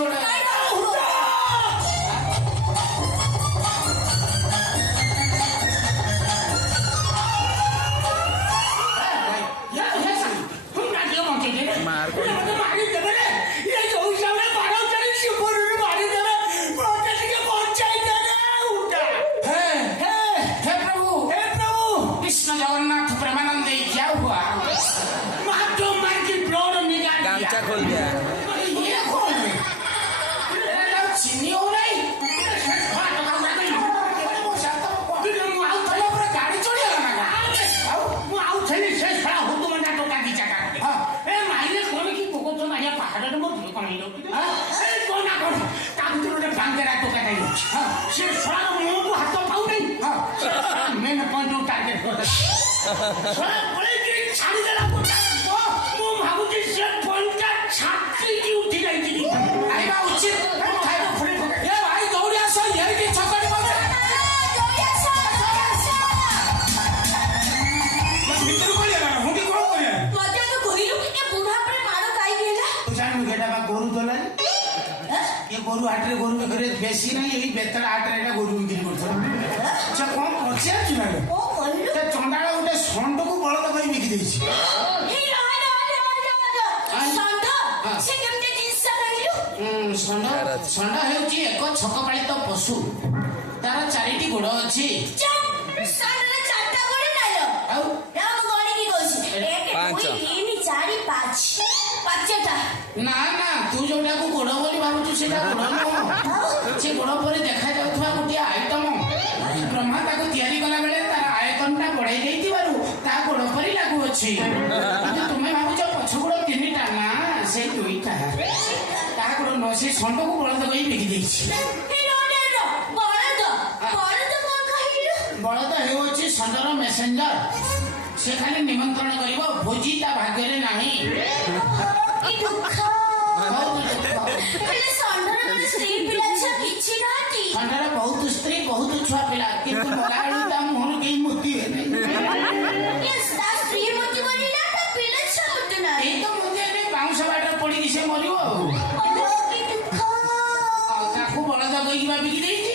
ଗୋଟେ खोल दिया चिनी हो नहीं गाड़ी चढ़ी मारिया पहाड़ मोर कमाइल कौन बांगेरा टोका से मुँह को हाथ पाऊ नहीं मेन पॉइंट टार्गेट छाड़देला भावुची से पॉइंट छाती की उठी जाइए आइबा उचित भाई दौड़ी आस ये छकड़ी गोरु हाटे गोरु घरे बेसी ना यही बेतड़ा हाटे गोरु बिक्री कर कौन पचार चंडा गोटे षंड को बलद कही बिकी देसी षंड ହେଉଛି ଏକ ଛକ ପାଳିତ ପଶୁ ତାର 4ଟି ଗୋଡ଼ ଅଛି ନା ନା ତୁ ଯୋଉଟାକୁ ଗୋଡ଼ ବୋଲି ଭାବୁଛୁ ସେଟା ଗୋଡ଼ ନୁହଁ ସେ ଗୋଡ଼ ପରେ ଦେଖାଯାଉଥିବା ଗୋଟିଏ ଆଇଟମ ବ୍ରହ୍ମା ତାକୁ ତିଆରି କଲା ବେଳେ ତାର ଆୟତନଟା ବଢେଇ ଦେଇଥିବାରୁ ତା ଗୋଡ଼ ପରି ଲାଗୁଅଛି କିନ୍ତୁ ତୁମେ ଭାବୁଛ ପଛ ଗୋଡ଼ 3ଟା ନା ସେ 2ଟା ତାହା ଗୋଡ଼ ନୁହଁ ସେ ଷଣ୍ଢକୁ ବଳଦ କହି ବିକି ଦେଇଛି ବଳଦ ହେଉଅଛି ଷଣ୍ଢର ମେସେଞ୍ଜର ସେ ଖାଲି ନିମନ୍ତ୍ରଣ କରିବ ଭୋଜି ତା ଭାଗ୍ୟରେ ନାହିଁ ଷଣ୍ଢର ବହୁତ ସ୍ତ୍ରୀ ବହୁତ ଛୁଆ ପିଲା କିନ୍ତୁ ମଲାବେଳୁ ତା ମୁହଁରୁ କେହି ମୋତି ହୁଏ ଏଇ ତ ମୋତି ହେଲେ ବାଉଁଶ ବାଟରେ ପଡିକି ସେ ମରିବ ଆଉ ତାକୁ ବଳଦ କହିକି ବିକି ଦେଇଛି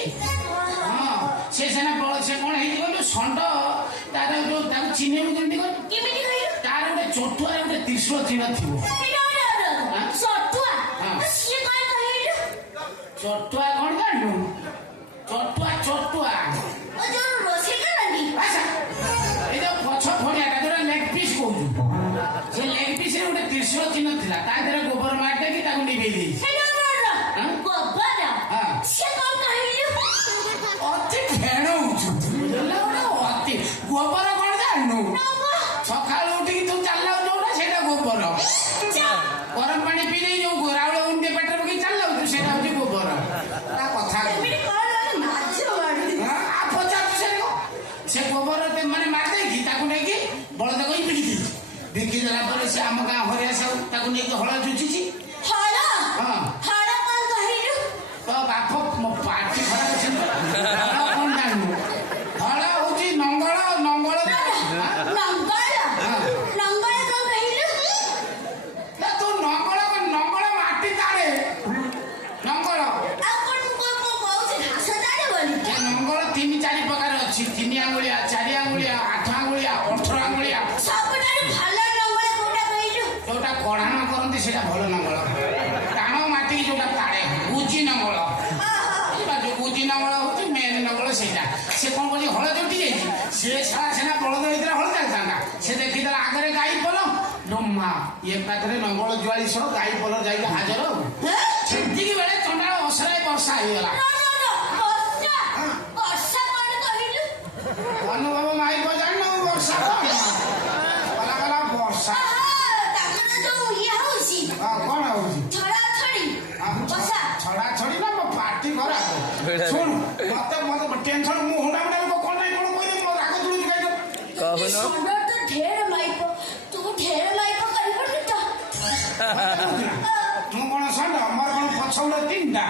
ହଁ ସେ ସିନା ସେ କଣ ହେଇଛି କହିଲୁ ଷଣ୍ଢ ତାର ଯୋଉ ତାକୁ ଚିହ୍ନିବୁ କେମିତି କର ତାର ଗୋଟେ ଚଟୁଆରେ ଗୋଟେ ତ୍ରିଶୂଳ ଚିହ୍ନ ଥିବ ଚଟୁଆ କଣ ଜାଣିଲୁ ଚଟୁଆ ଏଇ ଯୋଉ ପଛ ଫଡିଆଟା ଯୋଉଟା ଲେଗ ପିସ୍ କହୁଛୁ ସେ ଲେଗ ପିସ୍ ରେ ଗୋଟେ ତ୍ରିଶୂଳ ଚିହ୍ନ ଥିଲା ତା ଦେହରେ ଗୋବର ମାରି ଦେଇକି ତାକୁ ନିଭେଇ ଦେଇଛି ଅତି ଫେଣ ହଉଛୁ ଅତି ଗୋବର କଣ ଜାଣିନୁ ସକାଳୁ ଉଠିକି ତୁ ଚାଲିଲା ଯୋଉଟା ସେଇଟା ଗୋବର ଗରମ ପାଣି ପିଇ ଦେଇ ଯୋଉ ରାଉଳ ଉଣ୍ଡେ ପାଟିରେ ପକେଇ ଚାଲିଲା ସେଇଟା ହଉଛି ଗୋବର ତା କଥା ସେ ଗୋବର ମାନେ ମାରିଦେଇକି ତାକୁ ନେଇକି ବଳଦ କହି ବିକି ଦେଲା ପରେ ସେ ଆମ ଗାଁ ହରିଆ ସବୁ ତାକୁ ନେଇକି ହଳ ଜୁଚିଛି ତ ବାପ ପାଟି ଖରାପ ଅଛି କଣ ଜାଣିବୁ ହଳ ହଉଛି ନଙ୍ଗଳ ତୁ ନଙ୍ଗଳ ମାଟି ତାଳେ ନଙ୍ଗଳ 3-4 ପ୍ରକାର ଅଛି 3 ଆଙ୍ଗୁଳିଆ 4 ଆଙ୍ଗୁଳିଆ 8 ଆଙ୍ଗୁଳିଆ 18 ଆଙ୍ଗୁଳିଆ ଯୋଉଟା କଢାଣ କରନ୍ତି ସେଇଟା ଭଲ ନଙ୍ଗଳ ଟାଣ ମାଟି ଯୋଉଟା ତାଳେ ଗୁଜି ନଙ୍ଗଳ ଗୁଜି ନଙ୍ଗଳ ହଉଛି ମେନ୍ ନଙ୍ଗଳ ସେଇଟା ସେ କଣ କରୁଛି ହଳ ଯୋଉଠି ଯାଇଛି ସେ ସାରା ସେନା ବଳଦ ହେଇଥିଲା ହଳ ଚାଲିଥାନ୍ତା ସେ ଦେଖିଦେଲା ଆଗରେ ଗାଈ ପଲ ଡୁମା ଇଏ ପାଖରେ ନଙ୍ଗଳ ଜୁଆଳି ସହ ଗାଈ ପଲ ଯାଇକି ହାଜର ସେତିକି ବେଳେ ଚଣ୍ଡାଳ ଅସରାଏ ବର୍ଷା ହେଇଗଲା ଅନୁଭବ ମାଇକ ଜାଣିନ ବର୍ଷା ଗଲା ବର୍ଷା କଣ ହଉଛି ଛଡା ଛଡି ନା ମୋ ପାଟି ଖରାପ ଶୁଣୁ ମତେ ଟେନସନ ମୁଁ ହୁଣ୍ଡା କଣ ନାହିଁ କଣ କହିଲେ ମୋ ରାଗ ତୁଳୁଛି ମୁଁ କଣ ଷଣ୍ଢ ମୋର କଣ ପଛ ଗୁଡା 3ଟା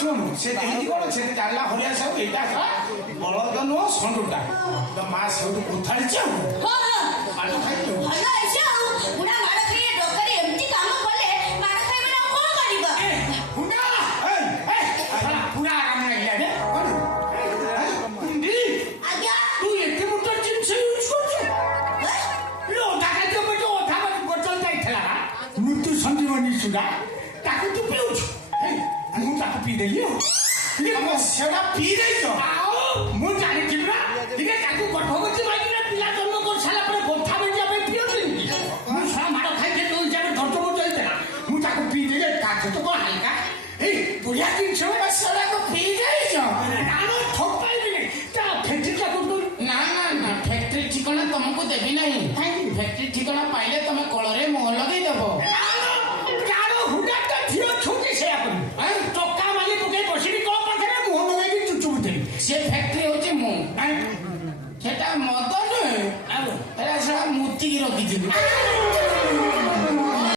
ଶୁଣୁ ସେ କେମିତି କଣ ସେ ଚାଲିଲା ହରିଆ ସବୁ ଏଇଟା ବଳଦ ନୁହଁ ଷଣ୍ଢଟା ତ ମା ସେଠୁ କୋଥାଳିଛି ଆଉ ପିଇଦେଲି ତମେ ସେଟା ପିଇ ଦେଇଛ ଆଉ ମୁଁ ଜାଣିଛି ପରା ଟିକେ ତାକୁ ଗର୍ଭବତୀ ମାଇକିନା ପିଲା ଜନ୍ମ କରିସାରିଲା ପରେ ଗୋଠା ବେଞ୍ଚିବା ପାଇଁ ପିଅନ୍ତିନି କି ମୁଁ ଶଳା ମାଡ଼ ଖାଇକି ଯୋଉ ହିସାବରେ ଧର୍ତ୍ତମ ଚାଲିଥିଲା ମୁଁ ତାକୁ ପିଇଦେଲି ତା ସହିତ କଣ ହାଲକା ଏଇ ବୁଢିଆ ଜିନିଷ ତମେ ସେଟାକୁ ପିଇ ଯାଇଛ ନାନ ଠପାଇବିନି ତା ଫେଟିଟାକୁ ନା ନା ନା ଫ୍ୟାକ୍ଟ୍ରି ଠିକଣା ତମକୁ ଦେବି ନାହିଁ ଫ୍ୟାକ୍ଟ୍ରି ଠିକଣା ପାଇଲେ ତମେ କଳରେ ମୁହଁ ଲଗେଇଦବ କାହାର ହୁଡାଟା ଝିଅ ଛୁଟି ସେୟା କରିବି ଚକା ମାଲି ପକେଇ ବସିବି କଣ ପାଖରେ ମୁହଁ ଲଗେଇକି ଚୁଚୁବୁଥିବି ସେ ଫ୍ୟାକ୍ଟ୍ରି ହଉଛି ମୁଁ ସେଟା ମଦ ନୁହେଁ ଏଟା ସେଟା ମୁତିକି ରଖିଥିଲି